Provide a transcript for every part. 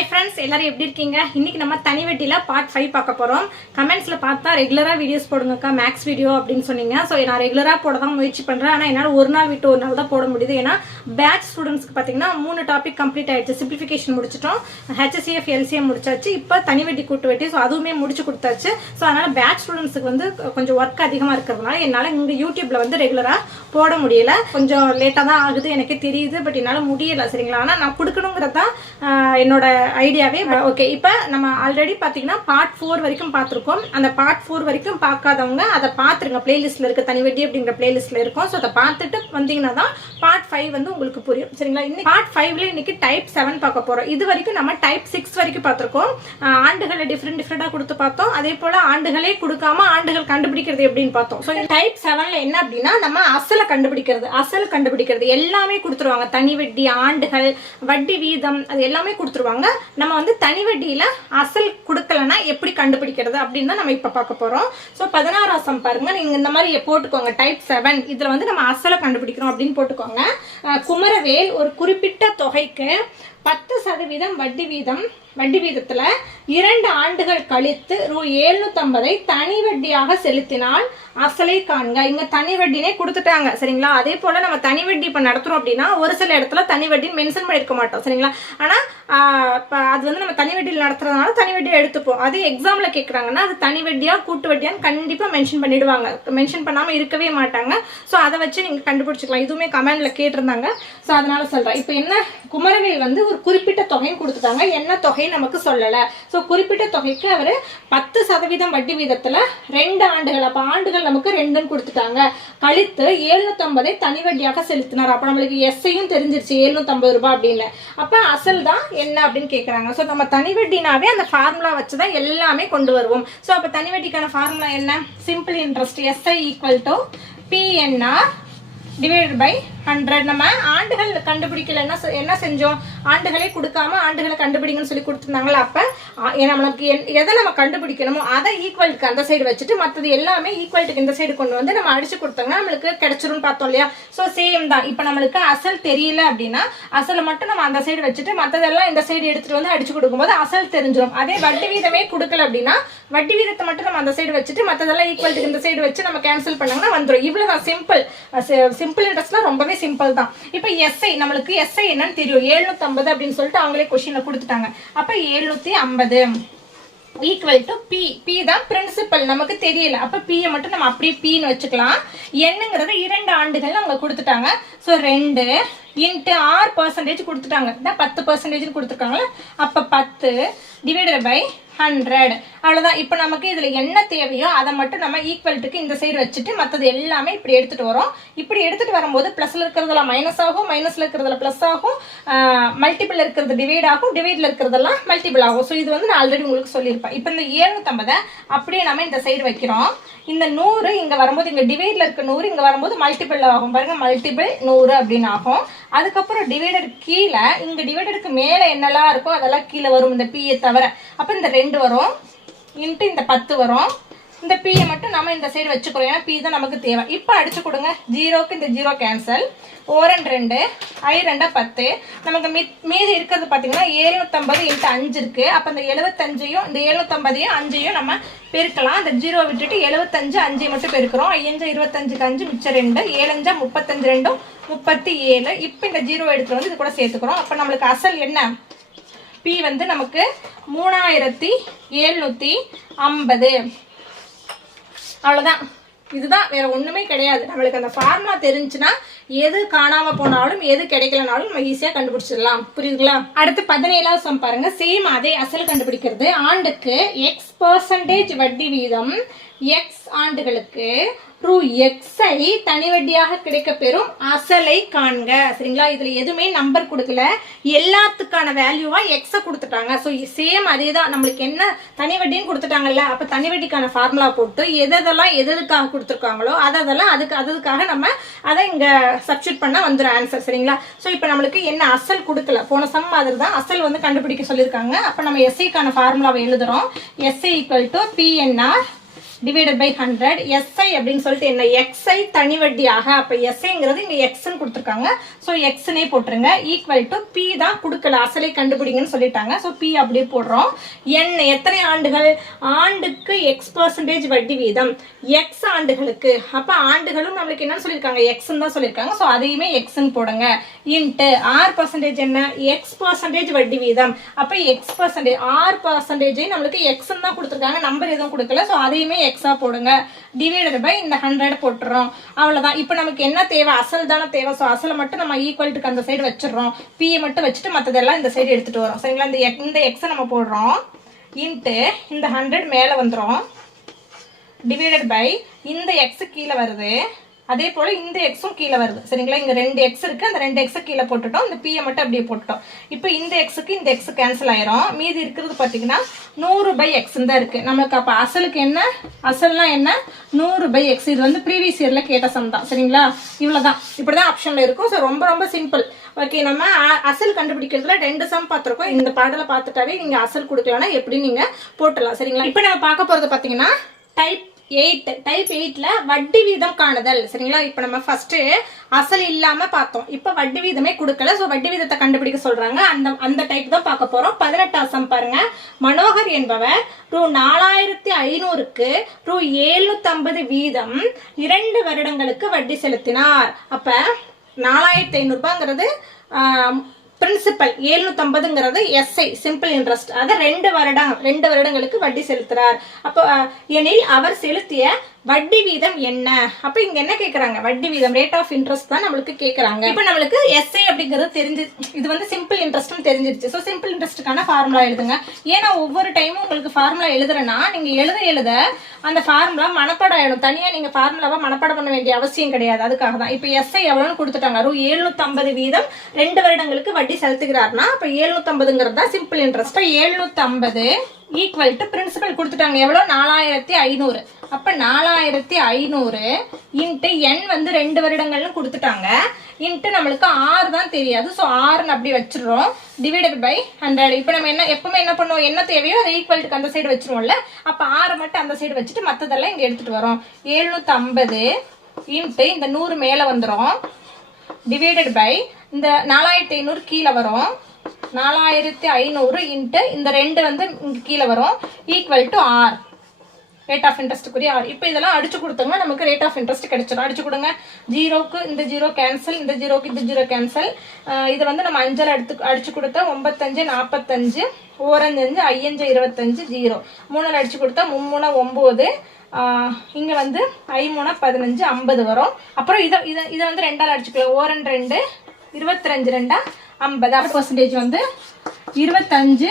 Hi friends எல்லாரும் எப்படி இருக்கீங்க? இன்னைக்கு நம்ம தனி வெட்டியில் பார்ட் ஃபைவ் பார்க்க போகிறோம் கமெண்ட்ஸில் பார்த்தா ரெகுலராக வீடியோஸ் போடுங்கக்கா மேக்ஸ் வீடியோ அப்படின்னு சொன்னீங்க. ஸோ நான் ரெகுலராக போட தான் முயற்சி பண்ணுறேன் ஆனால் என்னால் ஒரு நாள் விட்டு ஒரு நாள் தான் போட முடியுது. ஏன்னா பேட்ச் ஸ்டூடெண்ட்ஸ்க்கு பார்த்தீங்கன்னா மூணு டாபிக் கம்ப்ளீட் ஆயிடுச்சு. சிம்பிளிஃபிகேஷன் முடிச்சிட்டோம். ஹெச்எஸ்சிஎஃப் எல்சிஎம் முடிச்சாச்சு. இப்போ தனி வெட்டி கூட்டு வெட்டி ஸோ அதுவுமே முடிச்சு கொடுத்தாச்சு. ஸோ அதனால் பேட்ச் ஸ்டூடெண்ட்ஸுக்கு வந்து கொஞ்சம் ஒர்க் அதிகமாக இருக்கிறதுனால என்னால் இங்கே யூடியூப்பில் வந்து ரெகுலராக போட முடியல. கொஞ்சம் லேட்டாக தான் ஆகுது. எனக்கே தெரியுது பட் என்னால் முடியலை சரிங்களா? ஆனால் நான் கொடுக்கணுங்கிறது தான் என்னோட ஐடியாவே ஓகே இப்போ நம்ம ஆல்ரெடி பார்த்தீங்கன்னா பார்ட் ஃபோர் வரைக்கும் பார்த்துருக்கோம் அந்த பார்ட் ஃபோர் வரைக்கும் பார்க்காதவங்க அதை பார்த்துருங்க பிளேலிஸ்ட்ல இருக்க தனி வெட்டி அப்படிங்கிற பிளேலிஸ்ட்ல இருக்கும். ஸோ அதை பார்த்துட்டு வந்தீங்கன்னா தான் பார்ட் ஃபைவ் வந்து உங்களுக்கு புரியும். சரிங்களா? இன்னைக்கு பார்ட் ஃபைவ்ல இன்னைக்கு டைப் செவன் பார்க்க போறோம். இது வரைக்கும் நம்ம டைப் சிக்ஸ் வரைக்கும் பார்த்துருக்கோம் ஆண்டுகளை டிஃப்ரெண்ட் டிஃப்ரெண்டாக கொடுத்து பார்த்தோம். அதே போல ஆண்டுகளே கொடுக்காம ஆண்டுகள் கண்டுபிடிக்கிறது எப்படின்னு பார்த்தோம். ஸோ டைப் செவன்ல என்ன அப்படின்னா நம்ம அசலை கண்டுபிடிக்கிறது அசல் கண்டுபிடிக்கிறது எல்லாமே கொடுத்துருவாங்க. தனி வட்டி ஆண்டுகள் வட்டி வீதம் அது எல்லாமே கொடுத்துருவாங்க. நம்ம வந்து தனி வட்டியில அசல் கொடுக்கலன்னா எப்படி கண்டுபிடிக்கிறது அப்படின்னு தான் நம்ம இப்ப பார்க்க போறோம். ஸோ பதினாறாம் சம் பாருங்க. நீங்க இந்த மாதிரி போட்டுக்கோங்க. டைப் செவன் இதுல வந்து நம்ம அசலை கண்டுபிடிக்கிறோம் அப்படின்னு போட்டுக்கோங்க. அஹ் குமரவேல் ஒரு குறிப்பிட்ட தொகைக்கு பத்து சதவீதம் வட்டி வீதம் வட்டி வீதத்தில் இரண்டு ஆண்டுகள் கழித்து ரூ எழுநூத்தம்பதை தனி வட்டியாக செலுத்தினால் அசலை காண்க. இங்க தனி வட்டினே கொடுத்துட்டாங்க சரிங்களா? அதே போல நம்ம தனி வட்டி இப்போ நடத்துறோம் அப்படின்னா ஒரு சில இடத்துல தனி வட்டின்னு மென்ஷன் பண்ணிருக்க மாட்டோம் சரிங்களா? ஆனால் இப்போ அது வந்து நம்ம தனி வட்டியில் நடத்துறதுனால தனி வட்டியை எடுத்துப்போம். அது எக்ஸாம்ல கேட்குறாங்கன்னா அது தனி வட்டியா கூட்டு வட்டியான்னு கண்டிப்பாக மென்ஷன் பண்ணிடுவாங்க. மென்ஷன் பண்ணாமல் இருக்கவே மாட்டாங்க. ஸோ அதை வச்சு நீங்கள் கண்டுபிடிச்சிக்கலாம். இதுவுமே கமெண்ட்ல கேட்டிருந்தாங்க. ஸோ அதனால சொல்றேன். இப்போ என்ன குமரவேல் வந்து ஒரு குறிப்பிட்ட தொகையும் கொடுத்துட்டாங்க. என்ன தொகை நமக்கு சொல்லலை. ஸோ குறிப்பிட்ட தொகைக்கு அவர் பத்து சதவீதம் வட்டி வீதத்தில் ரெண்டு ஆண்டுகள் அப்போ ஆண்டுகள் நமக்கு ரெண்டுன்னு கொடுத்துட்டாங்க. கழித்து எழுநூத்தம்பதை தனி வட்டியாக செலுத்தினார். அப்போ நம்மளுக்கு எஸ்ஐயும் தெரிஞ்சிருச்சு எழுநூத்தம்பது ரூபாய் அப்படின்னு. அப்போ அசல் தான் என்ன அப்படின்னு கேட்குறாங்க ஸோ நம்ம தனி வட்டினாவே அந்த ஃபார்முலா வச்சு தான் எல்லாமே கொண்டு வருவோம். ஸோ அப்போ தனி வட்டிக்கான ஃபார்முலா என்ன? Simple interest SI equal to PNR divided by hundred நம்ம ஆண்டுகள் கண்டுபிடிக்கல என்ன செ- என்ன செஞ்சோம்? ஆண்டுகளே கொடுக்காம ஆண்டுகளை கண்டுபிடிங்கன்னு சொல்லி கொடுத்துருந்தாங்களா அப்ப ஏ- நம்மளுக்கு என்- எதை நம்ம கண்டுபிடிக்கணுமோ அதை ஈக்குவலுக்கு அந்த சைடு வச்சுட்டு மற்றது எல்லாமே ஈக்குவலுக்கு இந்த சைடு கொண்டு வந்து நம்ம அடிச்சு கொடுத்தோம்னா நம்மளுக்கு கிடைச்சிரும்னு பார்த்தோம் இல்லையா? ஸோ சேம் தான். இப்போ நம்மளுக்கு அசல் தெரியல அப்படின்னா அசலை மட்டும் நம்ம அந்த சைடு வச்சுட்டு மற்றதெல்லாம் இந்த சைடு எடுத்துட்டு வந்து அடிச்சு கொடுக்கும்போது அசல் தெரிஞ்சிடும் அதே வட்டி வீதமே கொடுக்கல அப்படின்னா வட்டி வீதத்தை மட்டும் நம்ம அந்த சைடு வச்சுட்டு மற்றதெல்லாம் ஈக்குவலுக்கு இந்த சைடு வச்சு நம்ம கேன்சல் பண்ணாங்கன்னா வந்துடும் இவ்வளோதான் சிம்பிள் சிம்பிள் இன்ட்ரெஸ்ட்லாம் ரொம்பவே சிம்பிள் தான். இப்போ எஸ்ஐ நம்மளுக்கு எஸ்ஐ என்னன்னு தெரியும். 750 அப்படின்னு சொல்லிட்டு அவங்களே கொஸ்டின்ல கொடுத்துட்டாங்க. அப்ப எழுநூத்தி ஐம்பது ஈக்குவல் டு பி பி தான் பிரின்சிபல் நமக்கு தெரியல. அப்ப பியை மட்டும் நம்ம அப்படியே பின்னு வச்சுக்கலாம். என்னங்கிறது இரண்டு ஆண்டுகள் அவங்க கொடுத்துட்டாங்க. ஸோ ரெண்டு இன்ட்டு ஆறு பர்சன்டேஜ் கொடுத்துட்டாங்க. இதான் பத்து பர்சன்டேஜ் கொடுத்துருக்காங்களா அப்ப பத்து டிவைடட் பை ஹண்ட்ரட் அவ்வளோதான் இப்போ நமக்கு இதில் என்ன தேவையோ அதை மட்டும் நம்ம ஈக்குவல்ட்டுக்கு இந்த சைடு வச்சுட்டு மற்றது எல்லாமே இப்படி எடுத்துகிட்டு வரோம். இப்படி எடுத்துகிட்டு வரும்போது ப்ளஸில் இருக்கிறதுல மைனஸ் ஆகும் மைனஸில் இருக்கிறதுல ப்ளஸ் ஆகும். மல்டிபிள் இருக்கிறது டிவைட் ஆகும் டிவைடில் இருக்கிறதெல்லாம் மல்டிபிள் ஆகும். ஸோ இது வந்து நான் ஆல்ரெடி உங்களுக்கு சொல்லியிருப்பேன். இப்போ இந்த ஏழ்நூத்தம்பதை அப்படியே நம்ம இந்த சைடு வைக்கிறோம். இந்த நூறு இங்கே வரும்போது இங்கே டிவைடில் இருக்க நூறு இங்கே வரும்போது மல்டிபிள் ஆகும். பாருங்க மல்டிபிள் நூறு அப்படின்னு ஆகும். அதுக்கப்புறம் டிவைடர் கீழே இங்கே டிவைடருக்கு மேலே என்னெல்லாம் இருக்கோ அதெல்லாம் கீழே வரும் இந்த பிஏ தவிர. அப்போ இந்த ரெண்டு ரெண்டு வரும். இன்ட்டு இந்த பத்து வரும். இந்த பீயை மட்டும் நம்ம இந்த சைடு வச்சுக்கிறோம். ஏன்னா பி தான் நமக்கு தேவை. இப்போ அடிச்சு கொடுங்க. ஜீரோக்கு இந்த ஜீரோ கேன்சல் ஓரன் ரெண்டு ஐ ரெண்டா பத்து. நமக்கு மி மீதி இருக்கிறது பார்த்தீங்கன்னா ஏழ்நூத்தம்பது இன்ட்டு அஞ்சு இருக்கு. அப்போ இந்த எழுபத்தஞ்சையும் இந்த எழுநூத்தம்பதையும் அஞ்சையும் நம்ம பெருக்கலாம். அந்த ஜீரோ விட்டுட்டு எழுபத்தஞ்சு அஞ்சையும் மட்டும் பெருக்கிறோம். ஐயஞ்சா இருபத்தஞ்சுக்கு அஞ்சு மிச்சம் ரெண்டு. ஏழஞ்சா முப்பத்தஞ்சு ரெண்டும் முப்பத்தி ஏழு. இப்போ இந்த ஜீரோ எடுத்துகிட்டு வந்து இது கூட சேர்த்துக்கிறோம். அப்போ நம்மளுக்கு அசல் என்ன? பி வந்து நமக்கு மூணாயிரத்தி எழுநூத்தி ஐம்பது. அவ்வளோதான் இதுதான் வேற ஒன்றுமே கிடையாது. நம்மளுக்கு அந்த ஃபார்முலா தெரிஞ்சுன்னா எது காணாம போனாலும் எது கிடைக்கலனாலும் நம்ம ஈஸியாக கண்டுபிடிச்சிடலாம். புரியுதுங்களா? அடுத்து பதினேழாவது சம் பாருங்க. சேம் அதே அசல் கண்டுபிடிக்கிறது. ஆண்டுக்கு எக்ஸ் பர்சன்டேஜ் வட்டி வீதம் எக்ஸ் ஆண்டுகளுக்கு ரூ எக்ஸை தனி வட்டியாக கிடைக்க பெறும் அசலை காண்க. சரிங்களா? இதில் எதுவுமே நம்பர் கொடுக்கல. எல்லாத்துக்கான வேல்யூவாக எக்ஸை கொடுத்துட்டாங்க. ஸோ சேம் அதே தான் நம்மளுக்கு என்ன தனி வட்டின்னு கொடுத்துட்டாங்கல்ல அப்போ தனி வட்டிக்கான ஃபார்முலா போட்டு எதெல்லாம் எதுக்காக கொடுத்துருக்காங்களோ அதெல்லாம் அதுக்கு அதுக்காக நம்ம அதை இங்கே சப்ஸ்டியூட் பண்ண வந்துடும் ஆன்சர் சரிங்களா? ஸோ இப்போ நம்மளுக்கு என்ன அசல் கொடுக்கல? போன சம் மாதிரி தான் அசல் வந்து கண்டுபிடிக்க சொல்லியிருக்காங்க. அப்போ நம்ம எஸ்ஐக்கான ஃபார்முலாவை எழுதுகிறோம் SI equal to PNR divided by hundred SI அப்படின்னு சொல்லிட்டு என்ன? எக்ஸ்ஐ தனி வட்டியாக. அப்போ எஸ்ஐங்கிறது இங்கே எக்ஸ்ன்னு கொடுத்துருக்காங்க. ஸோ எக்ஸ்னே போட்டுருங்க. ஈக்குவல் டு பி தான் கொடுக்கல. அசலை கண்டுபிடிங்கன்னு சொல்லிட்டாங்க. ஸோ பி அப்படியே போடுறோம். என் எத்தனை ஆண்டுகள்? ஆண்டுக்கு எக்ஸ் பர்சன்டேஜ் வட்டி வீதம். எக்ஸ் ஆண்டுகளுக்கு. அப்போ ஆண்டுகளும் நம்மளுக்கு என்னன்னு சொல்லியிருக்காங்க. எக்ஸ்ன்னு தான் சொல்லியிருக்காங்க. ஸோ அதையுமே எக்ஸ்ன்னு போடுங்க. இன்ட்டு ஆர் பர்சன்டேஜ் என்ன? எக்ஸ் பர்சன்டேஜ் வட்டி வீதம். அப்போ எக்ஸ் பர்சன்டேஜ் ஆர் பர்சன்டேஜ் நம்மளுக்கு எக்ஸ்ன்னு தான் கொடுத்துருக்காங்க. நம்பர் எதுவும் கொடுக்கல. ஸோ அதையுமே எக்ஸாக போடுங்க. டிவைடட் பை இந்த ஹண்ட்ரட் போட்டுறோம். அவ்வளோதான் இப்போ நமக்கு என்ன தேவை? அசல் தானே தேவை. ஸோ அசலை மட்டும் நம்ம ஈக்குவல்ட்டுக்கு அந்த சைடு வச்சிடுறோம். பியை மட்டும் வச்சுட்டு மற்றதெல்லாம் இந்த சைடு எடுத்துகிட்டு வரோம். சரிங்களா? இந்த எக்- இந்த எக்ஸை நம்ம போடுறோம். இன்ட்டு இந்த ஹண்ட்ரட் மேலே வந்துடும் டிவைடட் பை இந்த எக்ஸு கீழே வருது. அதே போல இந்த எக்ஸும் கீழே வருது. சரிங்களா? இங்க ரெண்டு எக்ஸ் இருக்கு. அந்த ரெண்டு எக்ஸை கீழே போட்டுட்டோம். இந்த பியை மட்டும் அப்படியே போட்டுட்டோம். இப்போ இந்த எக்ஸுக்கு இந்த எக்ஸ் கேன்சல் ஆயிரும். மீதி இருக்கிறது பார்த்தீங்கன்னா நூறு பை எக்ஸ் தான் இருக்கு. நமக்கு அப்போ அசலுக்கு என்ன? அசல்னா என்ன? நூறு பை எக்ஸ் இது வந்து ப்ரீவியஸ் இயர்ல கேட்ட சம் தான். சரிங்களா? இவ்வளவுதான். இப்படிதான் ஆப்ஷன்ல இருக்கும். ஸோ ரொம்ப ரொம்ப சிம்பிள் ஓகே நம்ம அசல் கண்டுபிடிக்கிறதுல ரெண்டு சம் பார்த்துருக்கோம். இந்த பாடலை பார்த்துட்டாவே நீங்க அசல் கொடுக்கலன்னா எப்படி நீங்க போட்டலாம் சரிங்களா? இப்போ நம்ம பார்க்க போறது பார்த்தீங்கன்னா டைப் எயிட் டைப் எயிட்ல வட்டி வீதம் காணுதல். சரிங்களா? இப்போ நம்ம ஃபர்ஸ்ட் அசல் இல்லாம பார்த்தோம். இப்போ வட்டி வீதமே கொடுக்கல. ஸோ வட்டி வீதத்தை கண்டுபிடிக்க சொல்றாங்க. அந்த அந்த டைப் தான் பார்க்க போறோம். பதினெட்டாம் சம் பாருங்க. மனோகர் என்பவர் ரூ நாலாயிரத்தி ஐநூறுக்கு ரூ எழுநூத்தம்பது வீதம் இரண்டு வருடங்களுக்கு வட்டி செலுத்தினார். அப்ப நாலாயிரத்தி ஐநூறுபாங்கிறது பிரின்சிபல் எழுநூத்தம்பதுங்கிறது எஸ்ஐ சிம்பிள் இன்ட்ரெஸ்ட் அதை ரெண்டு வருடம் ரெண்டு வருடங்களுக்கு வட்டி செலுத்துறார். அப்போ எனில் அவர் செலுத்திய வட்டி வீதம் என்ன? அப்ப இங்க என்ன கேக்குறாங்க? வட்டி வீதம் ரேட் ஆஃப் இன்ட்ரெஸ்ட் தான் நம்மளுக்கு கேக்குறாங்க. இப்போ நம்மளுக்கு எஸ்ஐ அப்படிங்கிறது தெரிஞ்சு இது வந்து சிம்பிள் இன்ட்ரெஸ்ட்னு தெரிஞ்சிருச்சு. ஸோ சிம்பிள் இன்ட்ரெஸ்ட்டுக்கான ஃபார்முலா எழுதுங்க. ஏன்னா ஒவ்வொரு டைமும் உங்களுக்கு ஃபார்முலா எழுதுறேன்னா நீங்க எழுத எழுத அந்த ஃபார்முலா மனப்பாடம் ஆயிடும். தனியா நீங்க ஃபார்முலாவை மனப்பாடம் பண்ண வேண்டிய அவசியம் கிடையாது. அதுக்காக தான். இப்போ எஸ்ஐ எவ்வளோன்னு கொடுத்துட்டாங்க? ரூ எழுநூத்தம்பது வீதம் ரெண்டு வருடங்களுக்கு வட்டி செலுத்துகிறார்னா அப்போ எழுநூத்தம்பதுங்கிறது தான் சிம்பிள் இன்ட்ரெஸ்ட் இப்போ எழுநூத்தம்பது ஈக்குவல் டு பிரின்சிபல் கொடுத்துட்டாங்க. எவ்வளோ நாலாயிரத்தி ஐநூறு. அப்போ நாலாயிரத்தி ஐநூறு இன்ட்டு என் வந்து ரெண்டு வருடங்கள்னு கொடுத்துட்டாங்க. இன்ட்டு நம்மளுக்கு ஆறு தான் தெரியாது. ஸோ ஆறுன்னு அப்படி வச்சிடுறோம். டிவைடட் பை ஹண்ட்ரட் இப்போ நம்ம என்ன எப்பவுமே என்ன பண்ணுவோம்? என்ன தேவையோ அதை ஈக்குவல்ட்டுக்கு அந்த சைடு வச்சிருவோம்ல. அப்போ ஆறு மட்டும் அந்த சைடு வச்சுட்டு மற்றதெல்லாம் இங்கே எடுத்துகிட்டு வரோம். எழுநூத்தி ஐம்பது இன்ட்டு இந்த நூறு மேலே வந்துடும் டிவைடட் பை இந்த நாலாயிரத்தி ஐநூறு கீழே வரும். நாலாயிரத்தி ஐநூறு இன்ட்டு இந்த ரெண்டு வந்து இங்கே கீழே வரும். Equal to R rate of இன்ட்ரெஸ்ட்டுக்குரிய R இப்போ இதெல்லாம் அடிச்சு கொடுத்தோம்னா நமக்கு ரேட் ஆஃப் இன்ட்ரெஸ்ட் கிடைச்சிடும் அடிச்சு கொடுங்க. ஜீரோக்கு இந்த ஜீரோ கேன்சல் இந்த ஜீரோக்கு இந்த ஜீரோ கேன்சல் இதை வந்து நம்ம அஞ்சல் எடுத்து அடிச்சு கொடுத்தா ஒன்பத்தஞ்சு நாற்பத்தஞ்சு ஓரஞ்சஞ்சு ஐயஞ்சு இருபத்தஞ்சு ஜீரோ. மூணில் அடிச்சு கொடுத்தா மும்மூணா ஒம்பது. இங்கே வந்து ஐமூணா பதினஞ்சு ஐம்பது வரும். அப்புறம் இதை இதை இதை வந்து ரெண்டால் அடிச்சுக்கலாம். ஓரன் ரெண்டு இருபத்தி ரெண்டா ஐம்பது அப்போ பர்சன்டேஜ் வந்து இருபத்தஞ்சு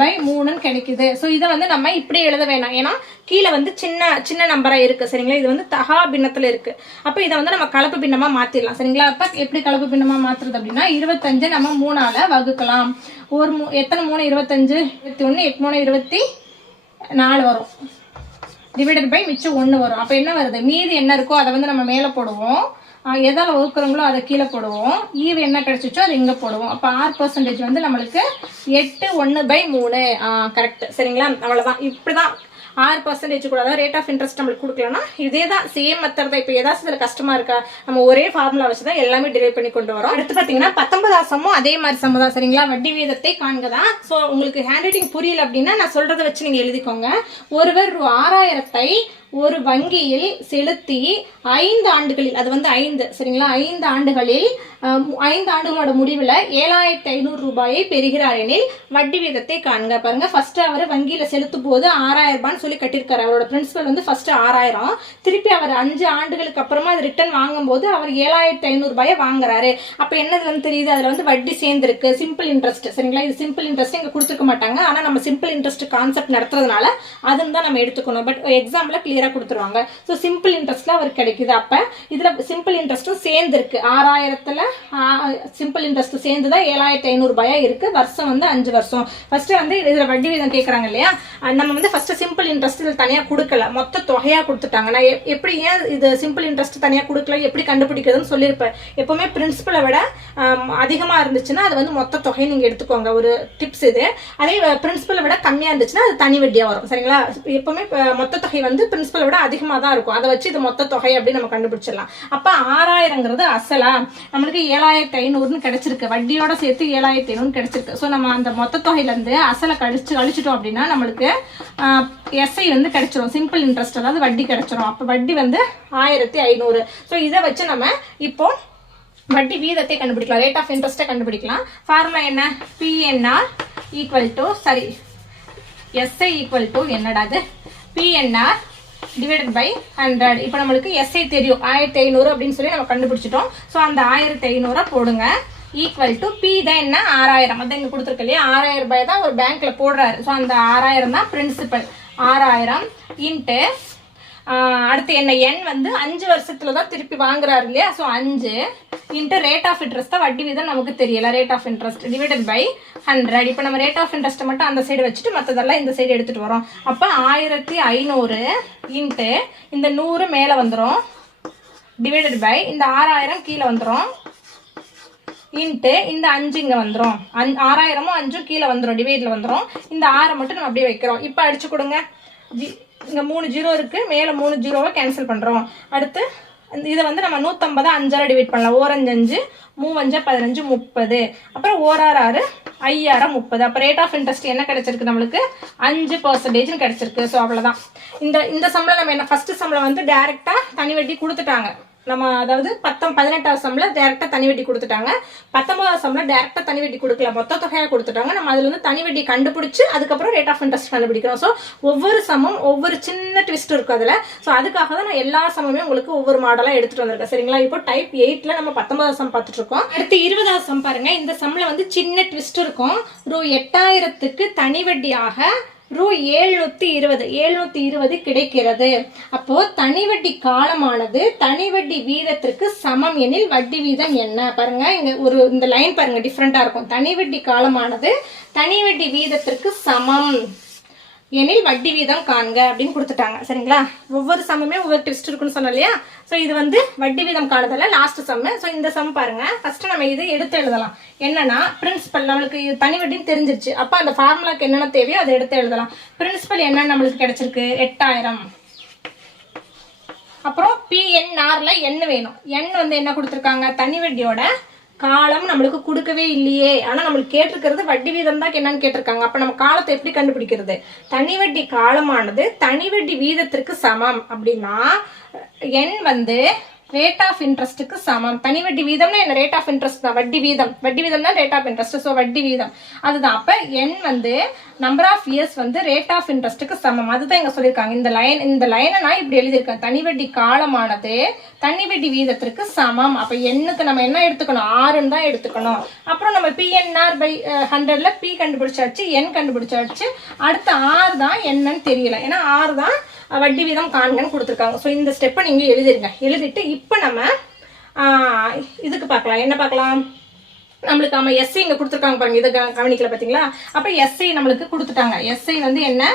பை மூணுன்னு கிடைக்குது. ஸோ இதை வந்து நம்ம இப்படி எழுத வேணாம். ஏன்னா கீழே வந்து சின்ன சின்ன நம்பராக இருக்குது சரிங்களா? இது வந்து தகா பின்னத்தில் இருக்குது அப்போ இதை வந்து நம்ம கலப்பு பின்னமாக மாற்றிடலாம் சரிங்களா? அப்போ எப்படி கலப்பு பின்னமாக மாற்றுறது அப்படின்னா இருபத்தஞ்சு நம்ம மூணால் வகுக்கலாம். ஒரு மூ எத்தனை மூணு? இருபத்தஞ்சு இருபத்தி ஒன்று எட்டு மூணு இருபத்தி நாலு வரும். டிவைடட் பை மிச்சம் ஒன்று வரும். அப்போ என்ன வருது? மீதி என்ன இருக்கோ அதை வந்து நம்ம மேலே போடுவோம். எதால் வகுக்கிறோங்களோ அதை கீழே போடுவோம். ஈவு என்ன கிடச்சிச்சோ அதை இங்கே போடுவோம். அப்போ ஆறு பர்சன்டேஜ் வந்து நம்மளுக்கு எட்டு ஒன்று பை மூணு. கரெக்ட் சரிங்களா? அவ்வளோதான் இப்படி தான் ஆறு பர்சன்டேஜ் கூட அதாவது ரேட் ஆஃப் இன்ட்ரெஸ்ட் நம்மளுக்கு கொடுக்கலன்னா இதே தான் சேம் மெத்தட் தான். இப்போ ஏதாச்சும் இதில் கஷ்டமா இருக்கா நம்ம ஒரே ஃபார்முலா வச்சு தான் எல்லாமே டிரைவ் பண்ணி கொண்டு வரோம். அடுத்து பார்த்தீங்கன்னா பத்தொன்பதாம் சமம் அதே மாதிரி சமம் தான் சரிங்களா? வட்டி வீதத்தை காண்க தான் ஸோ உங்களுக்கு ஹேண்ட் ரைட்டிங் புரியல அப்படின்னா நான் சொல்றதை வச்சு நீங்கள் எழுதிக்கோங்க. ஒருவர் ரூ ஆறாயிரத்தை ஒரு வங்கியில் செலுத்தி ஐந்து ஆண்டுகளில் அது வந்து ஐந்து சரிங்களா? ஐந்து ஆண்டுகளில் ஐந்து ஆண்டுகளோட முடிவில் ஏழாயிரத்தி ஐநூறு ரூபாயை பெறுகிறார் எனில் வட்டி வீதத்தை காண்க. பாருங்க ஃபர்ஸ்ட் அவர் வங்கியில் செலுத்தும் போது ஆறாயிரம் ரூபான்னு சொல்லி கட்டியிருக்காரு. அவரோட பிரின்சிபல் வந்து ஃபஸ்ட்டு ஆறாயிரம். திருப்பி அவர் அஞ்சு ஆண்டுகளுக்கு அப்புறமா அது ரிட்டர்ன் வாங்கும்போது அவர் ஏழாயிரத்தி ஐநூறுபாயை வாங்குறாரு. அப்போ என்னது வந்து தெரியுது? அதில் வந்து வட்டி சேர்ந்துருக்கு. சிம்பிள் இன்ட்ரெஸ்ட் சரிங்களா? இது சிம்பிள் இன்ட்ரெஸ்ட் இங்கே கொடுத்துருக்க மாட்டாங்க. ஆனால் நம்ம சிம்பிள் இன்ட்ரெஸ்ட் கான்செப்ட் நடத்துறதுனால அதுன்னு தான் நம்ம எடுத்துக்கணும். பட் எக்ஸாம்ல கிளியராக கொடுத்துருவாங்க. ஸோ சிம்பிள் இன்ட்ரெஸ்ட்ல அவர் கிடைக்குது. அப்போ இதில் சிம்பிள் இன்ட்ரெஸ்ட்டும் சேர்ந்துருக்கு. ஆறாயிரத்தில் சிம்பிள் இன்ட்ரெஸ்ட் சேர்ந்து தான் ஏழாயிரத்தி ஐநூறுபாயாக இருக்குது வருஷம் வந்து அஞ்சு வருஷம். ஃபஸ்ட்டு வந்து இதில் வட்டி வீதம் கேட்குறாங்க இல்லையா? நம்ம வந்து ஃபஸ்ட்டு சிம்பிள் இன்ட்ரெஸ்ட்டில் தனியாக கொடுக்கல. மொத்த தொகையாக கொடுத்துட்டாங்க. நான் எப்படி ஏன் இது சிம்பிள் இன்ட்ரெஸ்ட் தனியாக கொடுக்கல? எப்படி கண்டுபிடிக்கிறதுன்னு சொல்லியிருப்பேன். எப்போவுமே பிரின்சிபலை விட அதிகமாக இருந்துச்சுன்னா அது வந்து மொத்த தொகையை நீங்கள் எடுத்துக்கோங்க. ஒரு டிப்ஸ் இது. அதே பிரின்சிபலை விட கம்மியாக இருந்துச்சுன்னா அது தனி வட்டியாக வரும். சரிங்களா? எப்போவுமே மொத்த தொகை வந்து பிரின்சிபலை விட அதிகமாக தான் இருக்கும். அதை வச்சு இது மொத்த தொகை அப்படின்னு நம்ம கண்டுபிடிச்சிடலாம். அப்போ ஆறாயிரங்கிறது அசலா. நம்மளுக்கு ஏழாயிரத்தி ஐநூறுன்னு கிடைச்சிருக்கு. வட்டியோட சேர்த்து ஏழாயிரத்தி ஐநூறு கிடைச்சிருக்கு. ஸோ நம்ம அந்த மொத்த தொகையிலேருந்து அசலை கழிச்சு கழிச்சிட்டோம் அப்படின்னா நம்மளுக்கு எஸ்ஐ வந்து கிடைச்சிரும். சிம்பிள் இன்ட்ரெஸ்ட் அதாவது வட்டி கிடைச்சிரும். அப்போ வட்டி வந்து ஆயிரத்தி ஐநூறு. ஸோ இதை வச்சு நம்ம இப்போ வட்டி வீதத்தை கண்டுபிடிக்கலாம். ரேட் ஆஃப் இன்ட்ரெஸ்ட்டை கண்டுபிடிக்கலாம். ஃபார்முலா என்ன? PNR equal to sorry SI equal to என்னடாது PNR divided by hundred இப்போ நம்மளுக்கு எஸ்ஐ தெரியும். ஆயிரத்தி ஐநூறு அப்படின்னு சொல்லி நம்ம கண்டுபிடிச்சிட்டோம். ஸோ அந்த ஆயிரத்தி ஐநூறை போடுங்க. ஈக்குவல் டு பி தான் என்ன? ஆறாயிரம். அதான் இங்கே கொடுத்துருக்கு இல்லையா? ஆறாயிரம் ரூபாய் தான் ஒரு பேங்க்ல போடுறாரு. ஸோ அந்த ஆறாயிரம் தான் பிரின்சிபல் ஆறாயிரம் இன்ட்டு அடுத்து என்ன எண் வந்து அஞ்சு வருஷத்துல தான் திருப்பி வாங்குறாரு இல்லையா? ஸோ அஞ்சு இன்ட்டு ரேட் ஆஃப் இன்ட்ரெஸ்ட் தான் வட்டி வீதம் நமக்கு தெரியல. Rate of interest divided by hundred இப்போ நம்ம ரேட் ஆஃப் இன்ட்ரெஸ்ட் மட்டும் அந்த சைடு வச்சுட்டு மற்றதெல்லாம் இந்த சைடு எடுத்துட்டு வரோம். அப்போ ஆயிரத்தி ஐநூறு இன்ட்டு இந்த நூறு மேலே வந்துடும் டிவைடட் பை இந்த ஆறாயிரம் கீழே வந்துடும் இன்ட்டு இந்த அஞ்சு இங்கே வந்துடும் அஞ் ஆறாயிரமும் அஞ்சும் கீழே வந்துடும் டிவைடில் வந்துடும் இந்த ஆறை மட்டும் நம்ம அப்படியே வைக்கிறோம். இப்போ அடிச்சு கொடுங்க. ஜி இங்கே மூணு ஜீரோ இருக்குது மேலே மூணு ஜீரோவை கேன்சல் பண்ணுறோம் அடுத்து இந்த- இதை வந்து நம்ம நூற்றம்பதை அஞ்சாறு டிவைட் பண்ணலாம். ஓரஞ்சு அஞ்சு மூவஞ்சா பதினஞ்சு முப்பது. அப்புறம் ஓராறு ஆறு ஐயாயிரம் முப்பது. அப்போ ரேட் ஆஃப் இன்ட்ரெஸ்ட் என்ன கிடைச்சிருக்கு நம்மளுக்கு? அஞ்சு பர்சன்டேஜ்னு கிடைச்சிருக்கு. ஸோ அவ்வளோதான் இந்த இந்த சம்பளம் நம்ம என்ன ஃபஸ்ட்டு சம்பளம் வந்து டேரெக்டாக தனி வட்டி கொடுத்துட்டாங்க. நம்ம அதாவது பத்தம் பதினெட்டாவது சம்பளம் டேரெக்டாக தனி வட்டி கொடுத்துட்டாங்க. பத்தொன்பதாவது சம்பளம் டேரெக்டாக தனி வட்டி கொடுக்கல. மொத்த தொகையாக கொடுத்துட்டாங்க. நம்ம அதுல இருந்து தனி வட்டி கண்டுபிடிச்சு அதுக்கப்புறம் ரேட் ஆஃப் இன்ட்ரெஸ்ட் கண்டுபிடிக்கிறோம். ஸோ ஒவ்வொரு சமம் ஒவ்வொரு சின்ன ட்விஸ்ட் இருக்கும் அதில். ஸோ அதுக்காக தான் நான் எல்லா சமமே உங்களுக்கு ஒவ்வொரு மாடலாக எடுத்துட்டு வந்திருக்கேன். சரிங்களா? இப்போ டைப் எயிட்ல நம்ம பத்தொன்பதாவது சம் பார்த்துட்டு இருக்கோம் அடுத்து இருபதாவது சம் பாருங்க. இந்த சம்மில் வந்து சின்ன ட்விஸ்ட் இருக்கும். ரூ எட்டாயிரத்துக்கு தனி வட்டியாக ரூ எழுநூத்தி இருபது. எழுநூத்தி இருபது கிடைக்கிறது. அப்போ தனி வட்டி காலமானது தனி வட்டி வீதத்திற்கு சமம் எனில் வட்டி வீதம் என்ன? பாருங்க இங்க ஒரு இந்த லைன் பாருங்க டிஃப்ரெண்டா இருக்கும். தனி வட்டி காலமானது தனி வட்டி வீதத்திற்கு சமம். எனில் வட்டி வீதம் காண்க அப்படின்னு கொடுத்துட்டாங்க சரிங்களா? ஒவ்வொரு சம்முமே ஒவ்வொரு ட்விஸ்ட் இருக்குன்னு சொன்னோம் இல்லையா? ஸோ இது வந்து வட்டி வீதம் காணுதல லாஸ்ட் சம்மு ஸோ இந்த சம் பாருங்க. ஃபர்ஸ்ட் நம்ம இது எடுத்து எழுதலாம். என்னன்னா பிரின்சிபல் நம்மளுக்கு இது தனி வட்டின்னு தெரிஞ்சிருச்சு. அப்போ அந்த ஃபார்முலாக்கு என்னென்ன தேவையோ அதை எடுத்து எழுதலாம். பிரின்சிபல் என்ன நம்மளுக்கு கிடைச்சிருக்கு? எட்டாயிரம். அப்புறம் பிஎன்ஆர்ல எண் வேணும். எண் வந்து என்ன கொடுத்துருக்காங்க? தனி வட்டியோட காலம் நம்மளுக்கு கொடுக்கவே இல்லையே. ஆனா நம்மளுக்கு கேட்டிருக்கிறது வட்டி வீதம் தான் என்னன்னு கேட்டிருக்காங்க. அப்ப நம்ம காலத்தை எப்படி கண்டுபிடிக்கிறது? தனி வட்டி காலமானது தனி வட்டி வீதத்திற்கு சமம். அப்படின்னா எண் வந்து ரேட் ஆஃப் இன்ட்ரெஸ்ட்டுக்கு சமம். தனி வட்டி வீதம்னா என்ன? ரேட் ஆஃப் இன்ட்ரெஸ்ட் தான். வட்டி வீதம். வட்டி வீதம் தான் ரேட் ஆஃப் இன்ட்ரெஸ்ட் ஸோ வட்டி வீதம். அதுதான். அப்போ என் வந்து நம்பர் ஆஃப் இயர்ஸ் வந்து ரேட் ஆஃப் இன்ட்ரெஸ்ட்டுக்கு சமம். அதுதான் இங்கே சொல்லியிருக்காங்க. இந்த லைன் இந்த லைனை நான் இப்படி எழுதியிருக்கேன். தனி வட்டி காலமானது தனி வட்டி வீதத்திற்கு சமம். அப்போ எண்ணுக்கு நம்ம என்ன எடுத்துக்கணும்? ஆறுன்னு தான் எடுத்துக்கணும். அப்புறம் நம்ம பிஎன்ஆர் பை ஹண்ட்ரட்ல பி கண்டுபிடிச்சாச்சு என் கண்டுபிடிச்சாச்சு. அடுத்த ஆறு தான் என்னன்னு தெரியல. ஏன்னா ஆறு தான் வட்டி வீதம் காண்கன்னு கொடுத்துருக்காங்க. ஸோ இந்த ஸ்டெப்பை நீங்கள் எழுதிருங்க. எழுதிட்டு இப்போ நம்ம இதுக்கு பார்க்கலாம். என்ன பார்க்கலாம்? நம்மளுக்கு நம்ம எஸ்ஐ இங்கே கொடுத்துருக்காங்க பாருங்க. இதை க- கவனிக்கல பார்த்தீங்களா அப்போ எஸ்ஐ நம்மளுக்கு கொடுத்துட்டாங்க. எஸ்ஐ வந்து என்ன?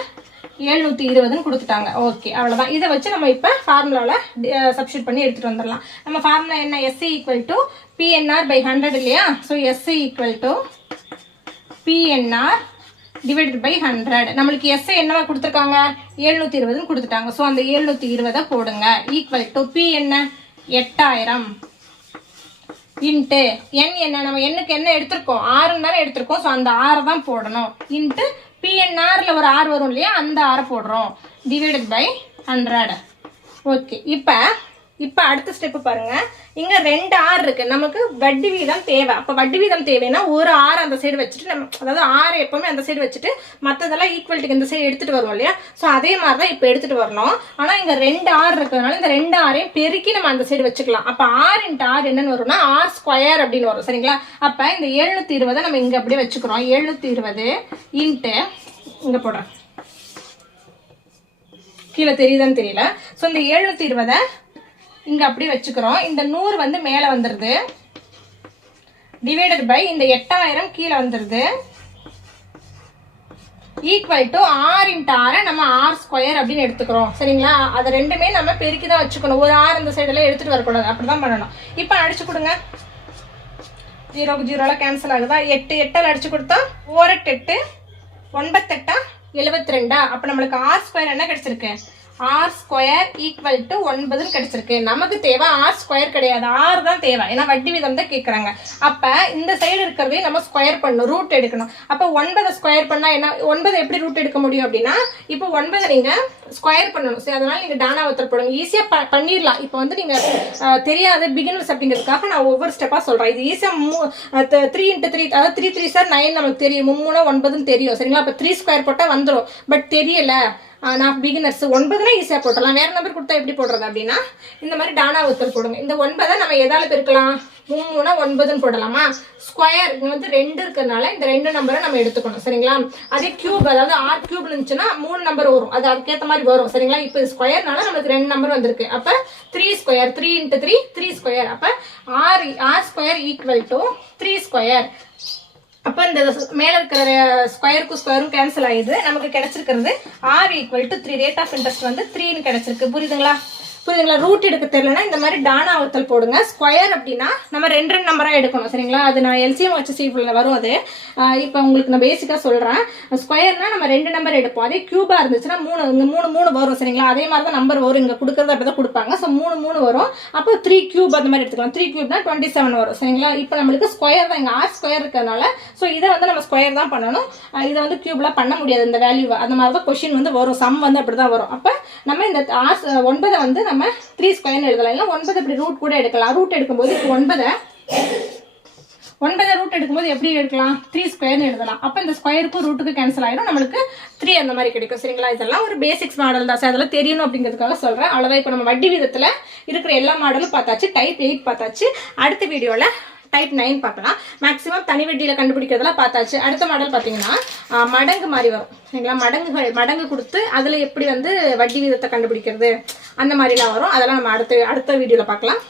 எழுநூத்தி இருபதுன்னு கொடுத்துட்டாங்க. ஓகே அவ்வளோதான் இதை வச்சு நம்ம இப்போ ஃபார்முலாவில் சப்ஸ்டியூட் பண்ணி எடுத்துகிட்டு வந்துடலாம். நம்ம ஃபார்முலா என்ன? SI equal to PNR by hundred இல்லையா? So SI equal to PNR divided by hundred நம்மளுக்கு எஸ்ஐ என்னவா கொடுத்துருக்காங்க? எழுநூத்தி இருபதுன்னு கொடுத்துட்டாங்க. ஸோ அந்த எழுநூத்தி இருபதை போடுங்க. ஈக்குவல் டு பி என்ன? எட்டாயிரம். இன்ட்டு என் என்ன? நம்ம எண்ணுக்கு என்ன எடுத்திருக்கோம்? ஆறு தானே எடுத்திருக்கோம். ஸோ அந்த ஆறை தான் போடணும். இன்ட்டு பிஎன்ஆரில் ஒரு ஆறு வரும் இல்லையா? அந்த ஆறை போடுறோம். டிவைடட் பை ஹண்ட்ரட் ஓகே இப்போ இப்போ அடுத்த ஸ்டெப் பாருங்க. இங்க ரெண்டு ஆறு இருக்கு. நமக்கு வட்டி வீதம் தேவை. அப்ப வட்டி வீதம் தேவைன்னா ஒரு ஆறு அந்த சைடு வச்சுட்டு நம்ம அதாவது ஆறு எப்பவுமே அந்த சைடு வச்சுட்டு மத்ததெல்லாம் ஈக்குவல்ட்டுக்கு இந்த சைடு எடுத்துட்டு வருவோம் இல்லையா? ஸோ அதே மாதிரி தான் இப்போ எடுத்துட்டு வரணும். ஆனா இங்க ரெண்டு ஆறு இருக்கிறதுனால இந்த ரெண்டு ஆறையும் பெருக்கி நம்ம அந்த சைடு வச்சுக்கலாம். அப்ப ஆறு இன்ட்டு ஆறு என்னன்னு வரும்னா ஆர் ஸ்கொயர் அப்படின்னு வரும். சரிங்களா? அப்ப இந்த எழுநூத்தி இருபதை நம்ம இங்க அப்படியே வச்சுக்கிறோம். எழுநூத்தி இருபது இன்ட்டு இங்க போடுறேன். கீழே தெரியுதான்னு தெரியல. ஸோ இந்த எழுநூத்தி இருபதை இங்க அப்படியே வச்சுக்கிறோம். இந்த நூறு வந்து மேல வந்துருது. டிவைடட் பை இந்த எட்டாயிரம் கீழே வந்துருது. ஈக்குவல் டு ஆர் இன்ட்டு ஆரை நம்ம ஆர் ஸ்கொயர் அப்படின்னு எடுத்துக்கிறோம். சரிங்களா? அது ரெண்டுமே நம்ம பெருக்கி தான் வச்சுக்கணும். ஒரு ஆர் இந்த சைடெல்லாம் எடுத்துகிட்டு வரக்கூடாது. அப்படி தான் பண்ணணும். இப்போ அடிச்சு கொடுங்க. ஜீரோக்கு ஜீரோலாம் கேன்சல் ஆகுதா? எட்டு எட்டால் அடிச்சு கொடுத்தா ஓரெட்டு எட்டு ஒன்பத்தெட்டா எழுபத்தி ரெண்டா அப்போ நம்மளுக்கு ஆர் ஸ்கொயர் என்ன கிடச்சிருக்கு? ஆர் ஸ்கொயர் ஈக்குவல் டு ஒன்பதுன்னு கிடைச்சிருக்கு. நமக்கு தேவை ஆர் ஸ்கொயர் கிடையாது. ஆர் தான் தேவை. ஏன்னா வட்டி வீதம் தான் கேட்குறாங்க அப்போ இந்த சைடு இருக்கிறதே நம்ம ஸ்கொயர் பண்ணணும். ரூட் எடுக்கணும். அப்போ ஒன்பதை ஸ்கொயர் பண்ணால் என்ன ஒன்பது எப்படி ரூட் எடுக்க முடியும் அப்படின்னா இப்போ ஒன்பதை நீங்கள் ஸ்கொயர் பண்ணணும். சரி அதனால் நீங்கள் டானாவத்தர் போடுங்க ஈஸியாக ப பண்ணிடலாம். இப்போ வந்து நீங்கள் தெரியாத பிகினர்ஸ் அப்படிங்கிறதுக்காக நான் ஒவ்வொரு ஸ்டெப்பாக சொல்கிறேன் இது ஈஸியாக மூ த்ரீ இன்ட்டு த்ரீ அதாவது த்ரீ த்ரீ சார் நைன் நமக்கு தெரியும். மும்மூணா ஒன்பதுன்னு தெரியும். சரிங்களா? அப்போ த்ரீ ஸ்கொயர் போட்டால் வந்துடும் பட் தெரியலை. நான் பிகினர்ஸ் ஒன்பதுனா ஈஸியாக போட்டலாம் வேறு நம்பர் கொடுத்தா எப்படி போடுறது அப்படின்னா இந்த மாதிரி டானா உத்தர் போடுங்க. இந்த ஒன்பதை நம்ம எதால் பெருக்கலாம்? மூணுனா ஒன்பதுன்னு போடலாமா? ஸ்கொயர் இங்கே வந்து ரெண்டு இருக்கிறதுனால இந்த ரெண்டு நம்பரை நம்ம எடுத்துக்கணும். சரிங்களா? அதே கியூப் அதாவது ஆர் கியூப் இருந்துச்சுன்னா மூணு நம்பர் வரும். அது அதுக்கேற்ற மாதிரி வரும். சரிங்களா? இப்போ ஸ்கொயர்னால நமக்கு ரெண்டு நம்பர் வந்திருக்கு. அப்போ three square three into three three square அப்போ R R square equal to three square அப்போ இந்த மேலே இருக்கிற ஸ்கொயருக்கு ஸ்கொயரும் கேன்சல் ஆயிடுது. நமக்கு கிடைச்சிருக்கிறது R equal to three rate of interest வந்து த்ரீன்னு கிடைச்சிருக்கு. புரியுதுங்களா? புரியுதுங்களா? ரூட் எடுக்க தெரியலனா இந்த மாதிரி டானா அவத்தல் போடுங்க. ஸ்கொயர் அப்படின்னா நம்ம ரெண்டு ரெண்டு நம்பராக எடுக்கணும் சரிங்களா? அது நான் எல்சிஎம் வச்சு சீஃபில் வரும் அது. இப்போ உங்களுக்கு நான் பேசிக்காக சொல்கிறேன் ஸ்கொயர்னா நம்ம ரெண்டு நம்பர் எடுப்போம். அதே கியூபாக இருந்துச்சுன்னா மூணு இங்கே மூணு மூணு வரும் சரிங்களா? அதே மாதிரி தான் நம்பர் வரும். இங்கே கொடுக்குறது அப்படி தான் கொடுப்பாங்க. ஸோ மூணு மூணு வரும். அப்போ த்ரீ கியூப் அந்த மாதிரி எடுத்துக்கலாம். த்ரீ கியூப் தான் டுவெண்ட்டி செவன் வரும் சரிங்களா? இப்போ நம்மளுக்கு ஸ்கொயர் தான். இங்கே ஆர் ஸ்கொயர் இருக்கிறதுனால ஸோ இதை வந்து நம்ம ஸ்கொயர் தான் பண்ணணும். இதை வந்து கியூப்லாம் பண்ண முடியாது. இந்த வேல்யூ அந்த மாதிரி தான் கொஷின் வந்து வரும். சம் வந்து அப்படி தான் வரும். அப்போ நம்ம இந்த ஆர் ஒன்பதை வந்து நம்ம நம்ம த்ரீ ஸ்கொயர்னு எழுதலாம் இல்லை ஒன்பது இப்படி ரூட் கூட எடுக்கலாம். ரூட் எடுக்கும்போது இப்போ ஒன்பதை. ஒன்பதை ரூட் எடுக்கும்போது எப்படி எடுக்கலாம்? த்ரீ ஸ்கொயர்னு எழுதலாம். அப்போ இந்த ஸ்கொயருக்கும் ரூட்டுக்கு கேன்சல் ஆயிடும். நம்மளுக்கு த்ரீ அந்த மாதிரி கிடைக்கும். சரிங்களா? இதெல்லாம் ஒரு பேசிக்ஸ் மாடல் தான். சார் அதெல்லாம் தெரியணும் அப்படிங்கிறதுக்காக சொல்கிறேன் அவ்வளோதான். இப்போ நம்ம வட்டி விதத்தில் இருக்கிற எல்லா மாடலும் பார்த்தாச்சு. டைப் எயிட் பார்த்தாச்சு. அடுத்த வீடியோவில் டைப் நைன் பார்க்கலாம். மேக்ஸிமம் தனி வட்டியில் கண்டுபிடிக்கிறதெல்லாம் பார்த்தாச்சு. அடுத்த மாடல் பார்த்தீங்கன்னா மடங்கு மாதிரி வரும். சரிங்களா? மடங்குகள் மடங்கு கொடுத்து அதில் எப்படி வந்து வட்டி வீதத்தை கண்டுபிடிக்கிறது அந்த மாதிரிலாம் வரும். அதெல்லாம் நம்ம அடுத்த அடுத்த வீடியோவில் பார்க்கலாம்.